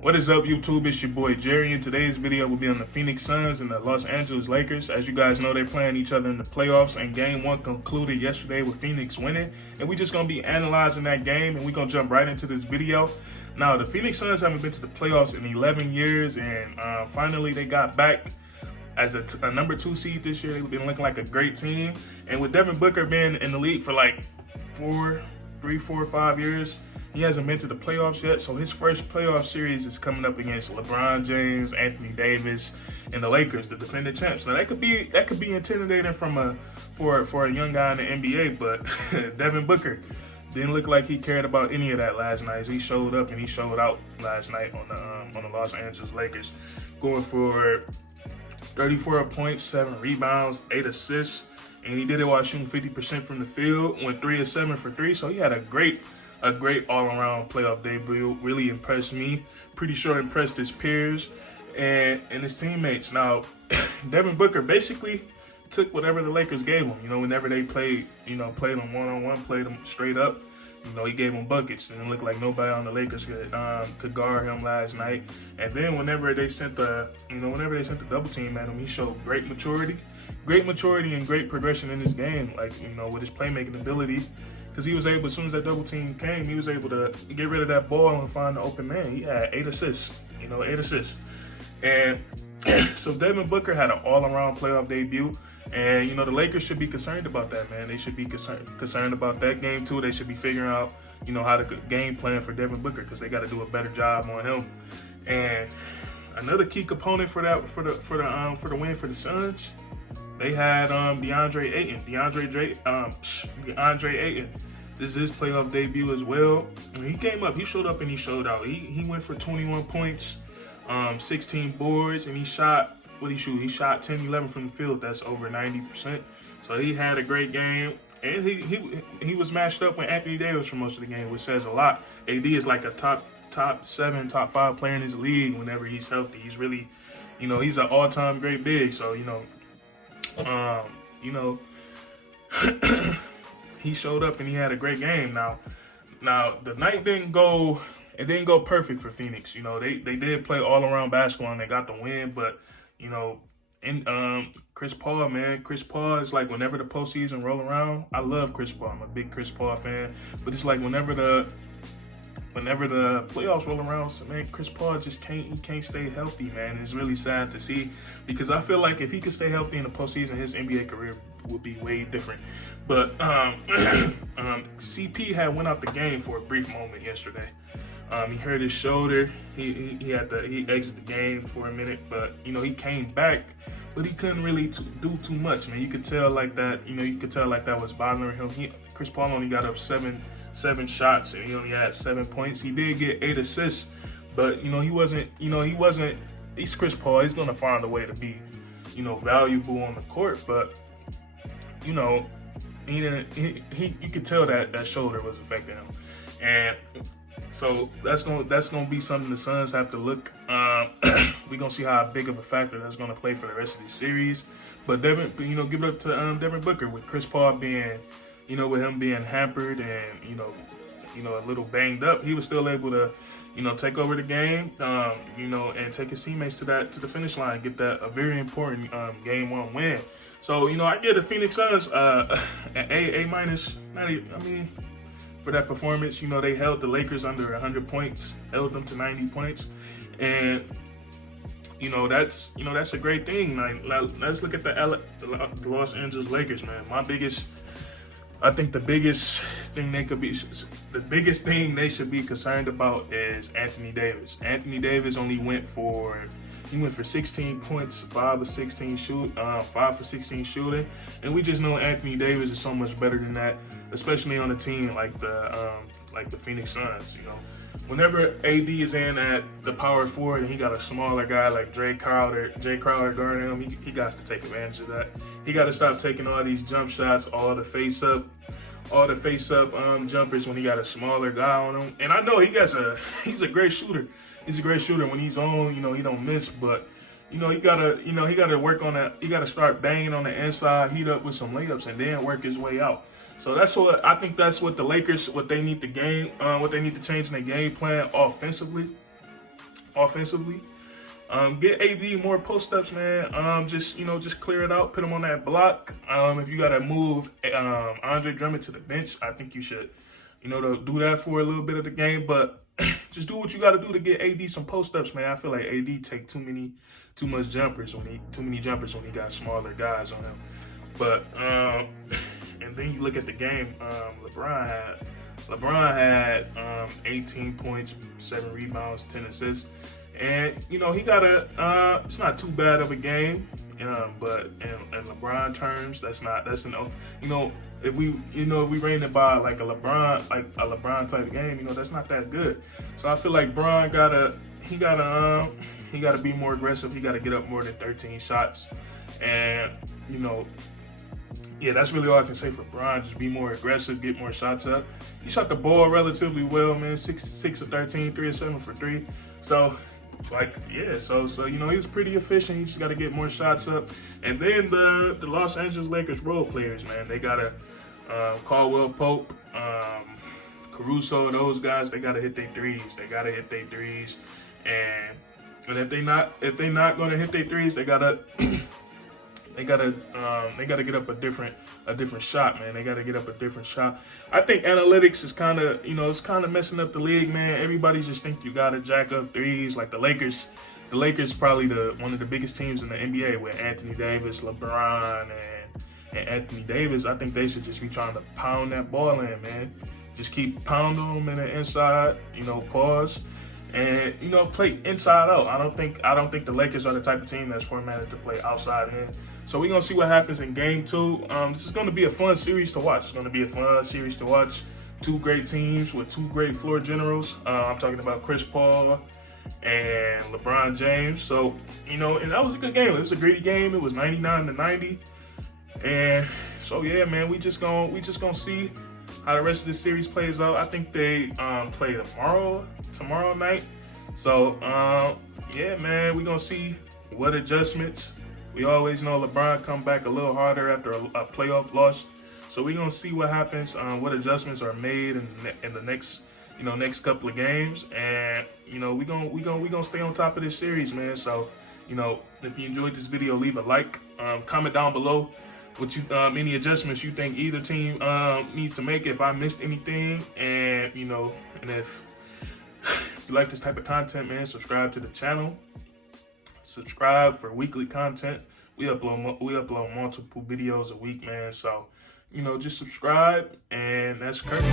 What is up, YouTube? It's your boy Jerry. In today's video, we'll be on the Phoenix Suns and the Los Angeles Lakers. As you guys know, they're playing each other in the playoffs, and Game 1 concluded yesterday with Phoenix winning. And we're just going to be analyzing that game, and we're going to jump right into this video. Now, the Phoenix Suns haven't been to the playoffs in 11 years, and finally they got back as a number 2 seed this year. They've been looking like a great team. And with Devin Booker being in the league for like 4 or 5 years, he hasn't been to the playoffs yet, so his first playoff series is coming up against LeBron James, Anthony Davis, and the Lakers, the defending champs. Now that could be intimidating for a young guy in the NBA, but Devin Booker didn't look like he cared about any of that last night. He showed up and he showed out last night on the Los Angeles Lakers, going for 34 points, 7 rebounds, 8 assists, and he did it while shooting 50% from the field. Went 3 of 7 for 3, so he had a great all-around playoff debut. Really impressed me. Pretty sure impressed his peers and his teammates. Now, Devin Booker basically took whatever the Lakers gave him. You know, whenever they played him one-on-one, played him straight up, you know, he gave him buckets. And it looked like nobody on the Lakers could guard him last night. And then whenever they sent the double team at him, he showed great maturity and great progression in his game. Like, you know, with his playmaking ability. Because he was able, as soon as that double team came, he was able to get rid of that ball and find the open man. He had 8 assists, 8 assists. And so Devin Booker had an all-around playoff debut. And, the Lakers should be concerned about that, man. They should be concerned about that game, too. They should be figuring out, how to game plan for Devin Booker, because they got to do a better job on him. And another key component for the win for the Suns, they had DeAndre Ayton. DeAndre Ayton. This is his playoff debut as well. When he came up, he showed up and he showed out. He went for 21 points, 16 boards, and he shot, what did he shoot? He shot 10-11 from the field. That's over 90%. So he had a great game. And he was matched up with Anthony Davis for most of the game, which says a lot. AD is like a top 7, top 5 player in his league whenever he's healthy. He's really, he's an all-time great big. So, he showed up and he had a great game. Now the night didn't go perfect for Phoenix. They did play all around basketball and they got the win, but Chris Paul, man. Chris Paul is like, whenever the postseason roll around, I love Chris Paul. I'm a big Chris Paul fan, but it's like whenever the playoffs roll around, so man, Chris Paul just can't stay healthy, man. It's really sad to see, because I feel like if he could stay healthy in the postseason, his NBA career would be way different. But CP had went out the game for a brief moment yesterday. He hurt his shoulder. He exited the game for a minute, but he came back, but he couldn't really do too much, man. You could tell like that. You could tell like that was bothering him. Chris Paul only got up seven shots and he only had 7 points. He did get 8 assists, but he wasn't. He's Chris Paul. He's gonna find a way to be, valuable on the court, but he didn't. You could tell that shoulder was affecting him, and so that's gonna be something the Suns have to look. We're gonna see how big of a factor that's gonna play for the rest of the series. But give it up to Devin Booker, with Chris Paul being, with him being hampered and a little banged up, he was still able to, take over the game, and take his teammates to the finish line, get that a very important game 1 win. So I give the Phoenix Suns an A minus. For that performance. They held the Lakers under 100 points, held them to 90 points, and that's a great thing. Like, let's look at the Los Angeles Lakers, man. I think the biggest thing they should be concerned about is Anthony Davis. Anthony Davis only went for 16 points, 5 for 16 shooting, and we just know Anthony Davis is so much better than that, especially on a team like the Phoenix Suns. Whenever AD is in at the power forward and he got a smaller guy like Jay Crowder guarding him, he got to take advantage of that. He got to stop taking all these jump shots, all the face up jumpers when he got a smaller guy on him. And I know he's a great shooter. He's a great shooter when he's on. He don't miss, but he gotta work on that. He gotta start banging on the inside, heat up with some layups, and then work his way out. So that's what I think. That's what the Lakers, what they need to change in their game plan offensively. offensively. Get AD more post-ups, man. Just clear it out. Put him on that block. If you got to move Andre Drummond to the bench, I think you should, do that for a little bit of the game. But just do what you got to do to get AD some post-ups, man. I feel like AD take too many jumpers when he got smaller guys on him. But and then you look at the game. LeBron had 18 points, 7 rebounds, 10 assists. And, he got it's not too bad of a game, but in LeBron terms, if we rate it by like a LeBron type of game, that's not that good. So I feel like Bron gotta be more aggressive. He gotta get up more than 13 shots. And, yeah, that's really all I can say for Bron. Just be more aggressive, get more shots up. He shot the ball relatively well, man. 6 of 13, 3 of 7 for 3. So, he was pretty efficient. He just got to get more shots up. And then the Los Angeles Lakers role players, man, they got to Caldwell Pope, Caruso, those guys, they got to hit their threes. And if they not going to hit their threes, they gotta get up a different shot, man. They gotta get up a different shot. I think analytics is kind of messing up the league, man. Everybody just think you gotta jack up threes. Like the Lakers probably one of the biggest teams in the NBA with Anthony Davis, LeBron, and Anthony Davis. I think they should just be trying to pound that ball in, man. Just keep pounding them in the inside, pause. And play inside out. I don't think the Lakers are the type of team that's formatted to play outside in. So we're gonna see what happens in Game 2. This is gonna be a fun series to watch. Two great teams with two great floor generals. I'm talking about Chris Paul and LeBron James. So and that was a good game. It was a gritty game. It was 99-90. And so yeah, man, we just gonna see how the rest of this series plays out. I think they play tomorrow night. So yeah, man, we're gonna see what adjustments. We always know LeBron come back a little harder after a playoff loss. So we're gonna see what happens, what adjustments are made in the next couple of games. And we gonna stay on top of this series, man. So if you enjoyed this video, leave a like, comment down below what you any adjustments you think either team needs to make, if I missed anything. And and if you like this type of content, man, subscribe to the channel. Subscribe for weekly content. We upload multiple videos a week, man. So just subscribe, and that's current.